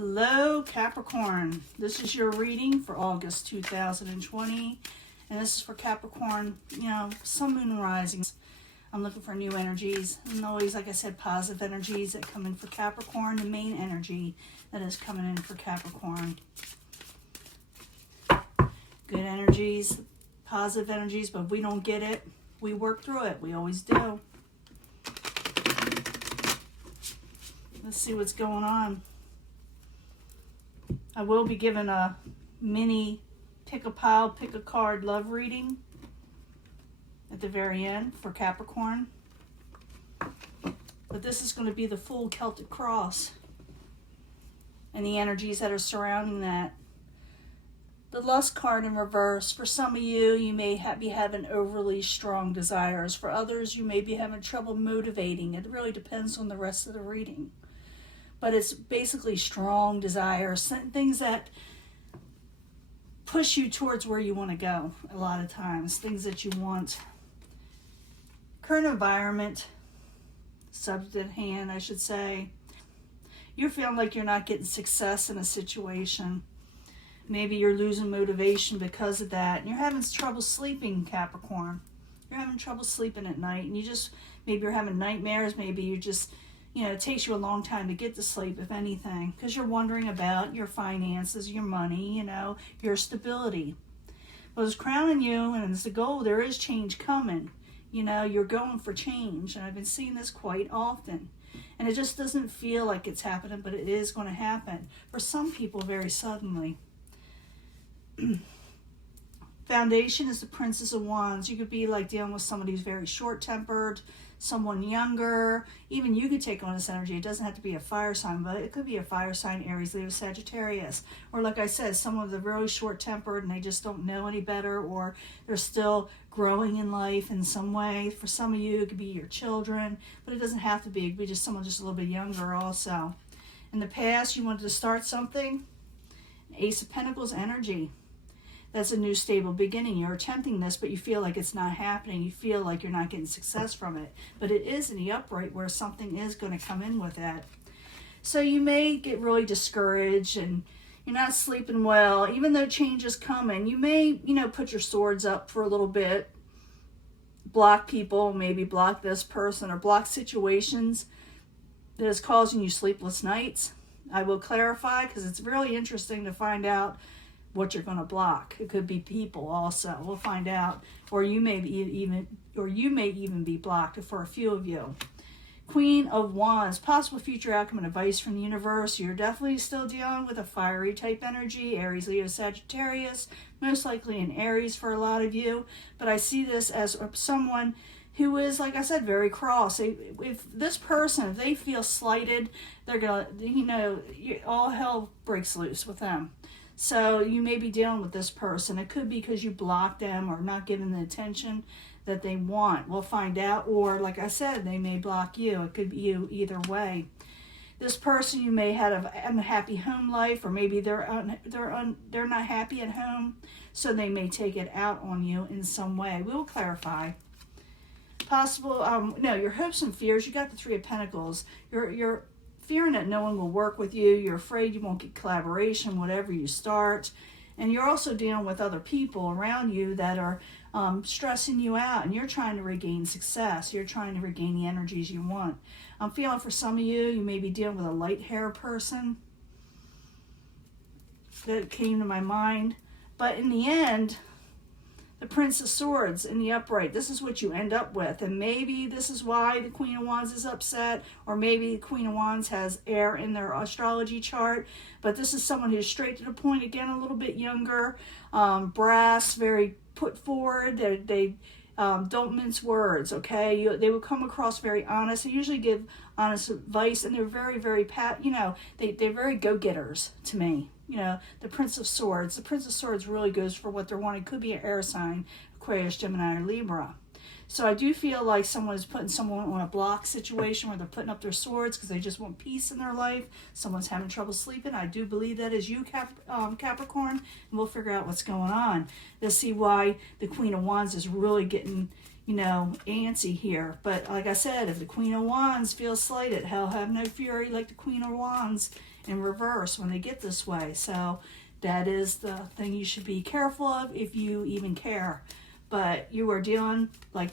Hello, Capricorn. This is your reading for August 2020. And this is for Capricorn, sun, moon, and risings. I'm looking for new energies. And always, like I said, positive energies that come in for Capricorn. The main energy that is coming in for Capricorn. Good energies, positive energies, but if we don't get it, we work through it. We always do. Let's see what's going on. I will be giving a mini pick a pile, pick a card love reading at the very end for Capricorn. But this is going to be the full Celtic cross and the energies that are surrounding that. The lust card in reverse. For some of you, you may be having overly strong desires. For others, you may be having trouble motivating. It really depends on the rest of the reading. But it's basically strong desires, things that push you towards where you want to go a lot of times, things that you want. Current environment, subject at hand, I should say. You're feeling like you're not getting success in a situation. Maybe you're losing motivation because of that. And you're having trouble sleeping, Capricorn. You're having trouble sleeping at night. And maybe you're having nightmares. Maybe you're just, it takes you a long time to get to sleep, if anything. Because you're wondering about your finances, your money, your stability. Well, it's crowning you, and it's the goal. There is change coming. You're going for change. And I've been seeing this quite often. And it just doesn't feel like it's happening, but it is going to happen. For some people, very suddenly. Foundation is the Princess of Wands. You could be like dealing with somebody who's very short-tempered, someone younger. Even you could take on this energy. It doesn't have to be a fire sign, but it could be a fire sign, Aries, Leo, Sagittarius. Or like I said, someone that's really short-tempered and they just don't know any better, or they're still growing in life in some way. For some of you, it could be your children, but it doesn't have to be. It could be just someone just a little bit younger also. In the past, you wanted to start something. Ace of Pentacles energy. That's a new stable beginning. You're attempting this, but you feel like it's not happening. You feel like you're not getting success from it. But it is in the upright where something is going to come in with that. So you may get really discouraged and you're not sleeping well. Even though change is coming, you may, put your swords up for a little bit. Block people, maybe block this person, or block situations that is causing you sleepless nights. I will clarify because it's really interesting to find out what you're going to block. It could be people also. We'll find out. Or you may even be blocked for a few of you. Queen of Wands, possible future outcome and advice from the universe. You're definitely still dealing with a fiery type energy, Aries, Leo, Sagittarius, most likely in Aries for a lot of you. But I see this as someone who is, like I said, very cross. If this person, if they feel slighted, they're going to, all hell breaks loose with them. So you may be dealing with this person. It could be because you blocked them or not giving the attention that they want. We'll find out. Or, like I said, they may block you. It could be you either way. This person, you may have an unhappy home life, or maybe they're not happy at home, so they may take it out on you in some way. We'll clarify. Possible, your hopes and fears. You got the Three of Pentacles. You're fearing that no one will work with you. You're afraid you won't get collaboration, whatever you start. And you're also dealing with other people around you that are stressing you out. And you're trying to regain success. You're trying to regain the energies you want. I'm feeling for some of you, you may be dealing with a light hair person. That came to my mind. But in the end, the Prince of Swords in the upright. This is what you end up with. And maybe this is why the Queen of Wands is upset. Or maybe the Queen of Wands has air in their astrology chart. But this is someone who's straight to the point. Again, a little bit younger. Brass, very put forward. They don't mince words, okay? They will come across very honest. They usually give honest advice. And they're very, very, they're very go-getters to me. The Prince of Swords. The Prince of Swords really goes for what they're wanting. It could be an air sign, Aquarius, Gemini, or Libra. So I do feel like someone is putting someone on a block situation where they're putting up their swords because they just want peace in their life. Someone's having trouble sleeping. I do believe that is you, Capricorn, and we'll figure out what's going on. Let's see why the Queen of Wands is really getting, antsy here. But like I said, if the Queen of Wands feels slighted, hell have no fury like the Queen of Wands in reverse when they get this way. So that is the thing you should be careful of if you even care. But you are dealing, like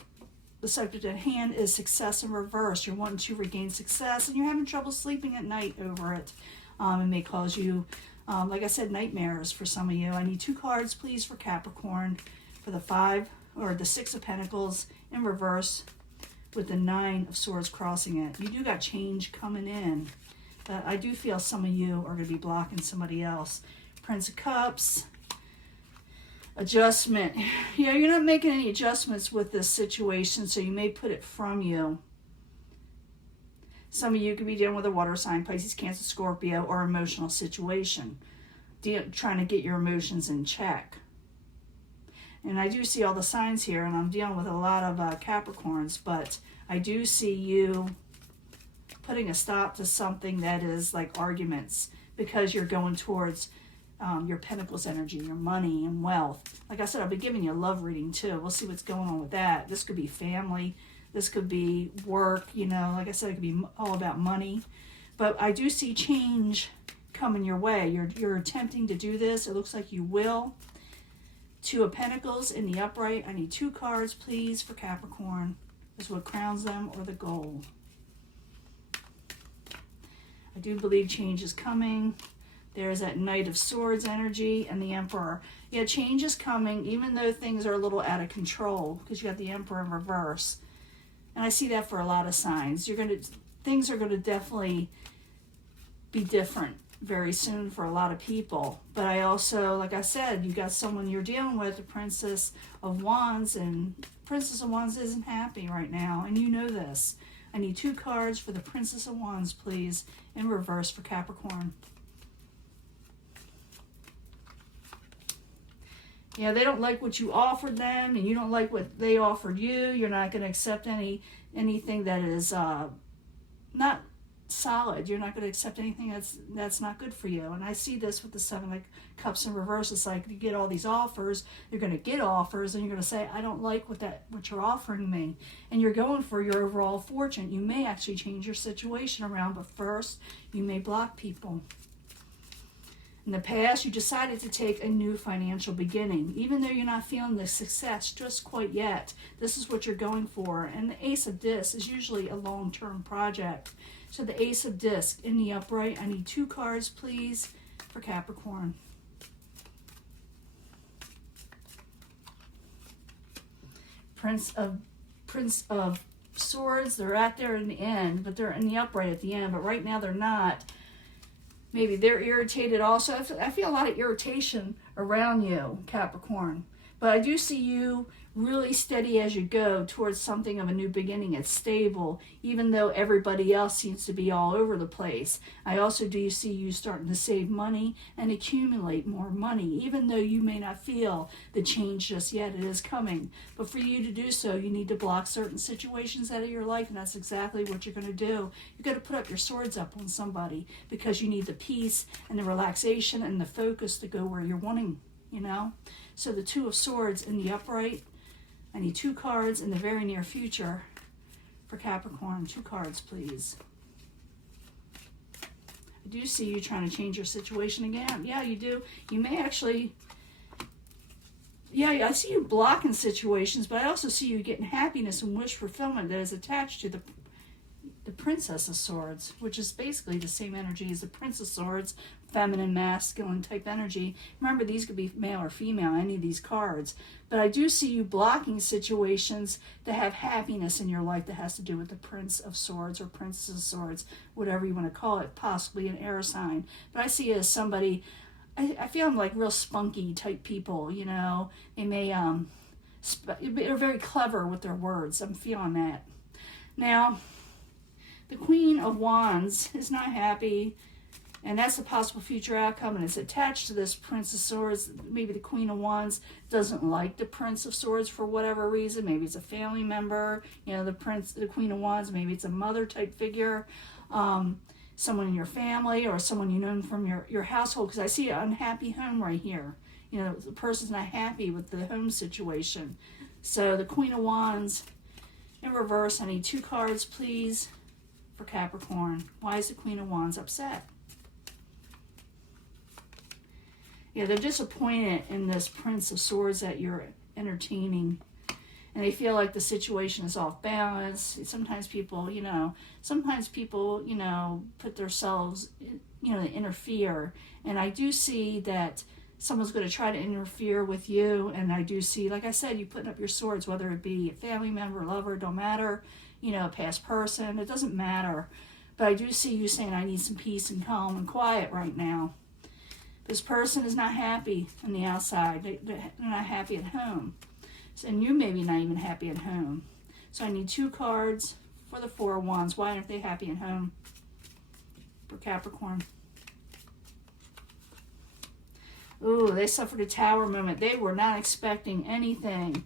the subject at hand is success in reverse. You're wanting to regain success and you're having trouble sleeping at night over it. It may cause you, like I said, nightmares for some of you. I need 2 cards, please, for Capricorn, for the 5 or the 6 of Pentacles in reverse with the 9 of Swords crossing it. You do got change coming in, but I do feel some of you are going to be blocking somebody else. Prince of Cups, adjustment. Yeah, you're not making any adjustments with this situation, so you may put it from you. Some of you could be dealing with a water sign, Pisces, Cancer, Scorpio, or emotional situation. Trying to get your emotions in check. And I do see all the signs here, and I'm dealing with a lot of Capricorns, but I do see you putting a stop to something that is like arguments, because you're going towards your Pentacles energy, your money and wealth. Like I said, I'll be giving you a love reading too. We'll see what's going on with that. This could be family. This could be work. You know, like I said, it could be all about money. But I do see change coming your way. You're attempting to do this. It looks like you will. 2 of Pentacles in the upright. I need 2 cards, please, for Capricorn. This is what crowns them, or the goal. I do believe change is coming. There's that Knight of Swords energy and the Emperor. Yeah, change is coming, even though things are a little out of control, because you got the Emperor in reverse. And I see that for a lot of signs. Things are going to definitely be different very soon for a lot of people. But I also, like I said, you got someone you're dealing with, the Princess of Wands, and Princess of Wands isn't happy right now, and you know this. I need 2 cards for the Princess of Wands, please, in reverse for Capricorn. Yeah, they don't like what you offered them, and you don't like what they offered you. You're not going to accept anything that is not solid. You're not going to accept anything that's not good for you. And I see this with the 7 of Cups in reverse. It's like you get all these offers. You're going to get offers, and you're going to say, I don't like what you're offering me. And you're going for your overall fortune. You may actually change your situation around, but first, you may block people. In the past, you decided to take a new financial beginning, even though you're not feeling the success just quite yet. This is what you're going for. And the Ace of Discs is usually a long-term project. So the Ace of Discs in the upright, I need 2 cards, please, for Capricorn. Prince of Swords, they're out there in the end, but they're in the upright at the end. But right now they're not. Maybe they're irritated also. I feel a lot of irritation around you, Capricorn. But I do see you really steady as you go towards something of a new beginning. It's stable, even though everybody else seems to be all over the place. I also do see you starting to save money and accumulate more money, even though you may not feel the change just yet. It is coming. But for you to do so, you need to block certain situations out of your life, and that's exactly what you're going to do. You've got to put up your swords up on somebody, because you need the peace and the relaxation and the focus to go where you're wanting, you know? So the 2 of Swords in the upright, I need 2 cards in the very near future for Capricorn. 2 cards, please. I do see you trying to change your situation again. Yeah, you do. You may actually... Yeah, I see you blocking situations, but I also see you getting happiness and wish fulfillment that is attached to the Princess of Swords, which is basically the same energy as the Prince of Swords, feminine, masculine type energy. Remember, these could be male or female, any of these cards. But I do see you blocking situations that have happiness in your life that has to do with the Prince of Swords or Princess of Swords, whatever you want to call it, possibly an air sign. But I see it as somebody, I feel them like real spunky type people, you know. They may, they're very clever with their words. I'm feeling that. Now, the Queen of Wands is not happy, and that's a possible future outcome, and it's attached to this Prince of Swords. Maybe the Queen of Wands doesn't like the Prince of Swords for whatever reason. Maybe it's a family member, you know, the Queen of Wands. Maybe it's a mother type figure, someone in your family, or someone you know from your household, because I see an unhappy home right here. You know, the person's not happy with the home situation. So the Queen of Wands in reverse, I need 2 cards, please, for Capricorn. Why is the Queen of Wands upset? Yeah, they're disappointed in this Prince of Swords that you're entertaining. And they feel like the situation is off balance. Sometimes people, put themselves, they interfere. And I do see that someone's going to try to interfere with you. And I do see, like I said, you putting up your swords, whether it be a family member, lover, don't matter, a past person, it doesn't matter. But I do see you saying, I need some peace and calm and quiet right now. This person is not happy on the outside. They're not happy at home. And you may be not even happy at home. So I need 2 cards for the Four of Wands. Why aren't they happy at home? For Capricorn. Ooh, they suffered a tower moment. They were not expecting anything.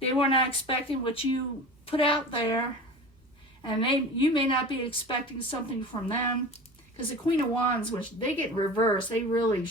They were not expecting what you put out there. And you may not be expecting something from them. Because the Queen of Wands, when they get reversed, they really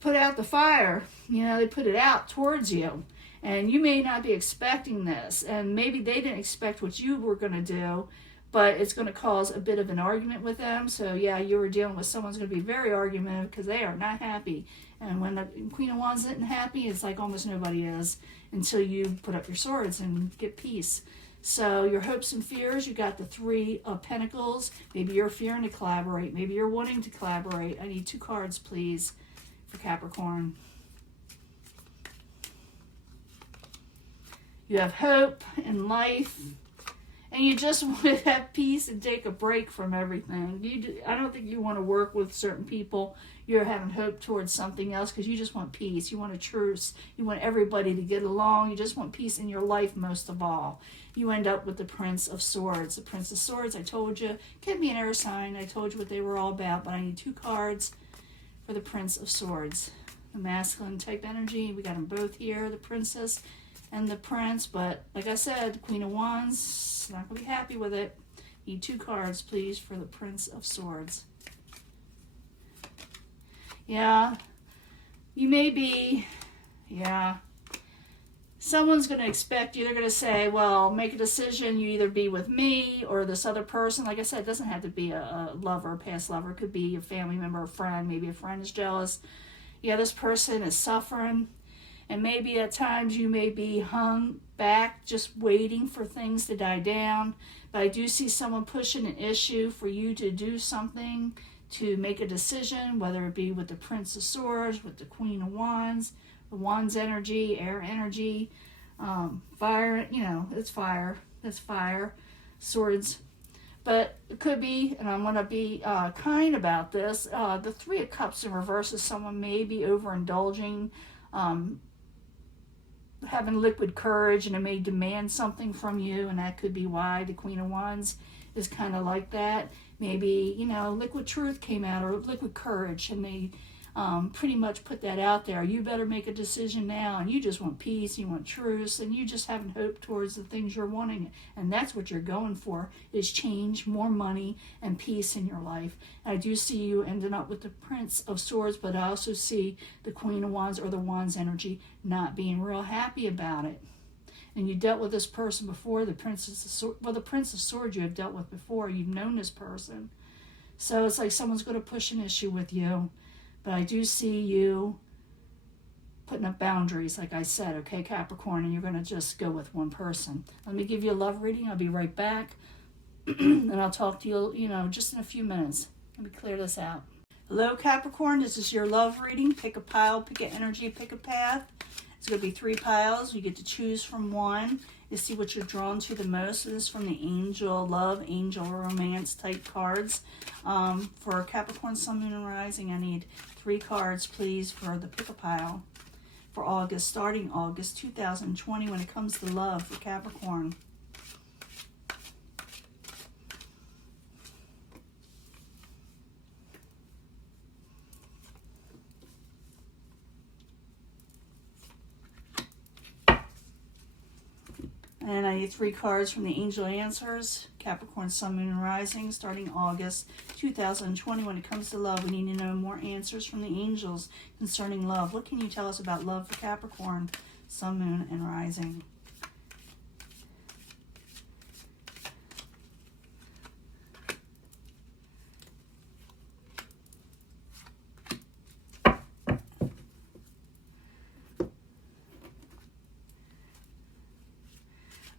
put out the fire. They put it out towards you. And you may not be expecting this. And maybe they didn't expect what you were going to do. But it's going to cause a bit of an argument with them. So, yeah, you were dealing with someone's going to be very argumentative because they are not happy. And when the Queen of Wands isn't happy, it's like almost nobody is until you put up your swords and get peace. So your hopes and fears, you got the 3 of Pentacles. Maybe you're fearing to collaborate. Maybe you're wanting to collaborate. I need 2 cards, please, for Capricorn. You have hope in life. And you just want to have peace and take a break from everything. I don't think you want to work with certain people. You're having hope towards something else because you just want peace. You want a truce. You want everybody to get along. You just want peace in your life most of all. You end up with the Prince of Swords. The Prince of Swords, I told you, can be an air sign. I told you what they were all about, but I need 2 cards for the Prince of Swords. The masculine type energy. We got them both here, the Princess and the Prince, but like I said, the Queen of Wands, not going to be happy with it. Need 2 cards, please, for the Prince of Swords. Yeah, you may be, someone's going to expect you. They're going to say, well, make a decision. You either be with me or this other person. Like I said, it doesn't have to be a lover, a past lover. It could be a family member, a friend. Maybe a friend is jealous. Yeah, this person is suffering. And maybe at times you may be hung back, just waiting for things to die down. But I do see someone pushing an issue for you to do something, to make a decision, whether it be with the Prince of Swords, with the Queen of Wands, the Wands energy, air energy, fire, it's fire. That's fire, swords. But it could be, and I'm going to be kind about this, the 3 of Cups in reverse is someone may be overindulging, having liquid courage, and it may demand something from you, and that could be why the Queen of Wands is kind of like that. Maybe, liquid truth came out, or liquid courage, and they pretty much put that out there. You better make a decision now, and you just want peace, you want truce, and you just having hope towards the things you're wanting, and that's what you're going for, is change, more money, and peace in your life. And I do see you ending up with the Prince of Swords, but I also see the Queen of Wands or the Wands energy not being real happy about it. And you dealt with this person before, the Prince of Swords. Well, the Prince of Swords you have dealt with before. You've known this person. So it's like someone's going to push an issue with you. But I do see you putting up boundaries, like I said, okay, Capricorn, and you're going to just go with one person. Let me give you a love reading. I'll be right back. And I'll talk to you, just in a few minutes. Let me clear this out. Hello, Capricorn. This is your love reading. Pick a pile, pick an energy, pick a path. It's going to be 3 piles. You get to choose from one to see what you're drawn to the most. So this is from the Angel Love, Angel Romance type cards. For Capricorn, Sun, Moon, and Rising, I need 3 cards, please, for the pick a pile for August, starting August 2020 when it comes to love for Capricorn. And I need 3 cards from the Angel Answers, Capricorn, Sun, Moon, and Rising, starting August 2020. When it comes to love, we need to know more answers from the angels concerning love. What can you tell us about love for Capricorn, Sun, Moon, and Rising?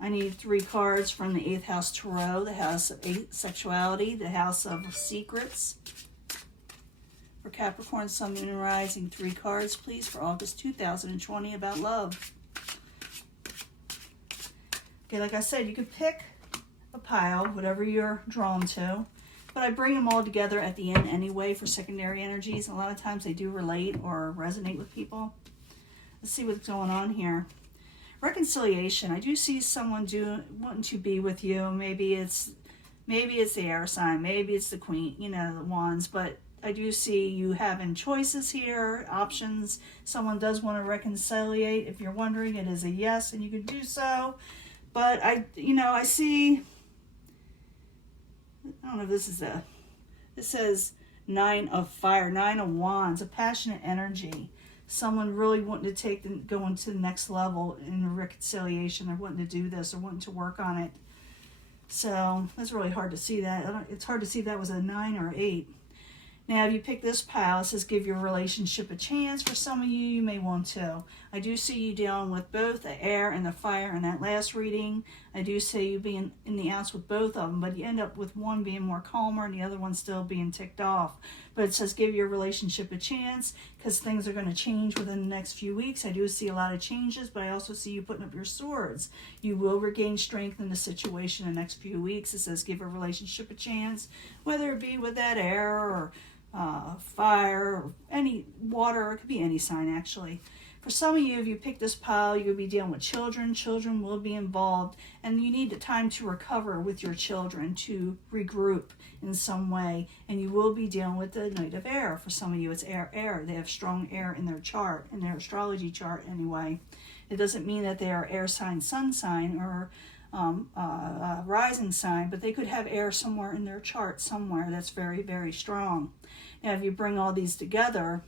I need 3 cards from the 8th house tarot, the house of sexuality, the house of secrets. For Capricorn, Sun, Moon, and Rising, 3 cards, please, for August 2020 about love. Okay, like I said, you could pick a pile, whatever you're drawn to, but I bring them all together at the end anyway for secondary energies. A lot of times they do relate or resonate with people. Let's see what's going on here. Reconciliation. I do see someone wanting to be with you. Maybe it's the air sign, maybe it's the Queen, you know, the Wands, but I do see you having choices here, options. Someone does want to reconciliate. If you're wondering, it is a yes, and you can do so. But I see, I don't know if this is it says 9 of Fire, 9 of Wands, a passionate energy. Someone really wanting to go into the next level in reconciliation. They're wanting to do this or wanting to work on it. So that's really hard to see that. It's hard to see if that was a 9 or 8. Now, if you pick this pile, it says give your relationship a chance. For some of you, you may want to. I do see you dealing with both the air and the fire in that last reading. I do see you being in the outs with both of them, but you end up with one being more calmer and the other one still being ticked off. But it says give your relationship a chance because things are going to change within the next few weeks. I do see a lot of changes, but I also see you putting up your swords. You will regain strength in the situation in the next few weeks. It says give a relationship a chance, whether it be with that air or fire, or any water. It could be any sign actually. For some of you, if you pick this pile, you'll be dealing with children. Children will be involved, and you need the time to recover with your children, to regroup in some way, and you will be dealing with the Knight of Air. For some of you, it's air. They have strong air in their chart, in their astrology chart anyway. It doesn't mean that they are air sign, sun sign, or rising sign, but they could have air somewhere in their chart somewhere that's very, very strong. Now, if you bring all these together,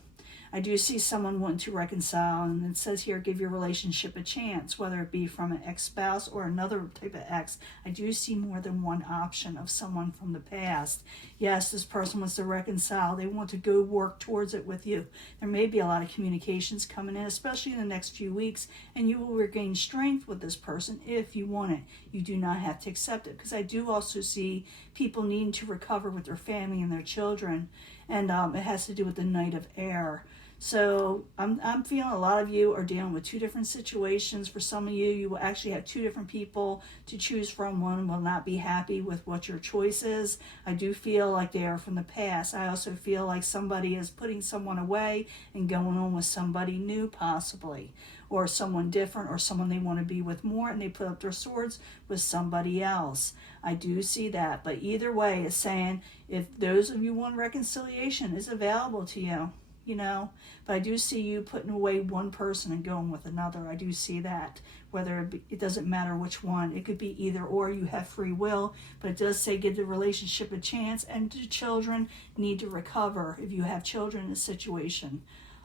I do see someone wanting to reconcile, and it says here, give your relationship a chance, whether it be from an ex-spouse or another type of ex. I do see more than one option of someone from the past. Yes, this person wants to reconcile. They want to go work towards it with you. There may be a lot of communications coming in, especially in the next few weeks, and you will regain strength with this person if you want it. You do not have to accept it, because I do also see people needing to recover with their family and their children, and it has to do with the Knight of Air. So I'm feeling a lot of you are dealing with 2 different situations. For some of you, you will actually have 2 different people to choose from. One will not be happy with what your choice is. I do feel like they are from the past. I also feel like somebody is putting someone away and going on with somebody new possibly, or someone different, or someone they want to be with more, and they put up their swords with somebody else. I do see that, but either way, it's saying if those of you want reconciliation, is available to you. You know, but I do see you putting away one person and going with another. I do see that. Whether it doesn't matter which one. It could be either or. You have free will, but it does say give the relationship a chance, and the children need to recover if you have children in a situation.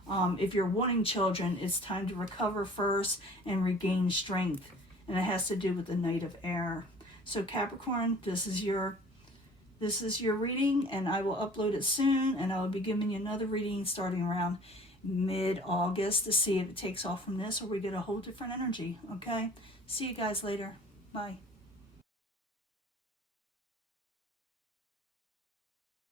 If you're wanting children, it's time to recover first and regain strength, and it has to do with the Knight of Air. So Capricorn, this is your reading, and I will upload it soon, and I will be giving you another reading starting around mid-August to see if it takes off from this or we get a whole different energy, okay? See you guys later. Bye.